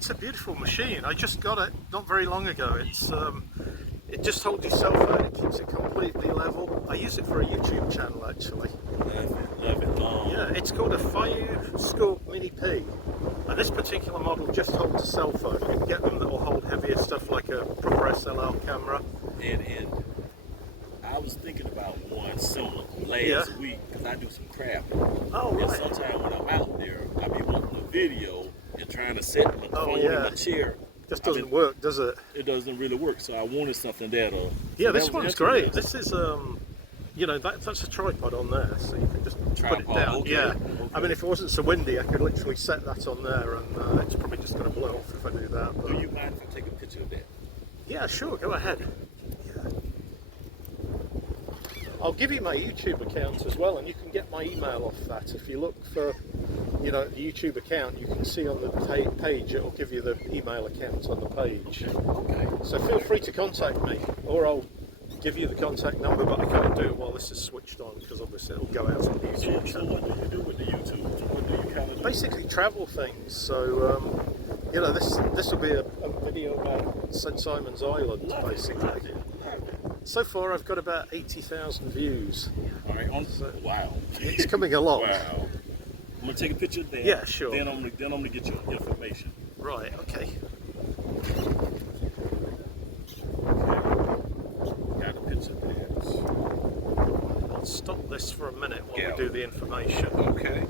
It's a beautiful machine. I just got it not very long ago. It just holds yourself out. It keeps it completely level. I use it for a YouTube channel actually. Love it. Yeah, it's called a 5-scoop Mini P. And this particular model just holds a cell phone. You can get them that will hold heavier stuff like a proper SLR camera. And I was thinking about one soon last week because I do some crafting. Oh, right. And sometimes when I'm out there, I be wanting a video and trying to set my phone in my chair. Just doesn't work, does it? It doesn't really work. So I wanted something that yeah, this one's great. This is you know, that's a tripod on there, so you can just put it down. Okay. Yeah. Okay. I mean, if it wasn't so windy, I could literally set that on there, and it's probably just going to blow off if I do that. But... Do you mind if I take a picture of that? Yeah, sure. Go ahead. Yeah. I'll give you my YouTube account as well, and you can get my email off that. If you look for, you know, the YouTube account, you can see on the page, it'll give you the email account on the page. Okay. So feel free to contact me, or I'll give you the contact number, but I can't do it while this is switched on, because obviously it'll go out on the YouTube So channel. what do you do with the YouTube? What do you kind of do? Basically travel things, so you know, this will be a video about St. Simon's Island, basically. So far I've got about 80,000 views. All right. So wow. it's coming along. Wow. I'm gonna take a picture of that. Yeah, sure. Then I'm gonna get your information. Right, okay. Got a picture of that. I'll stop this for a minute while we do the information. Okay.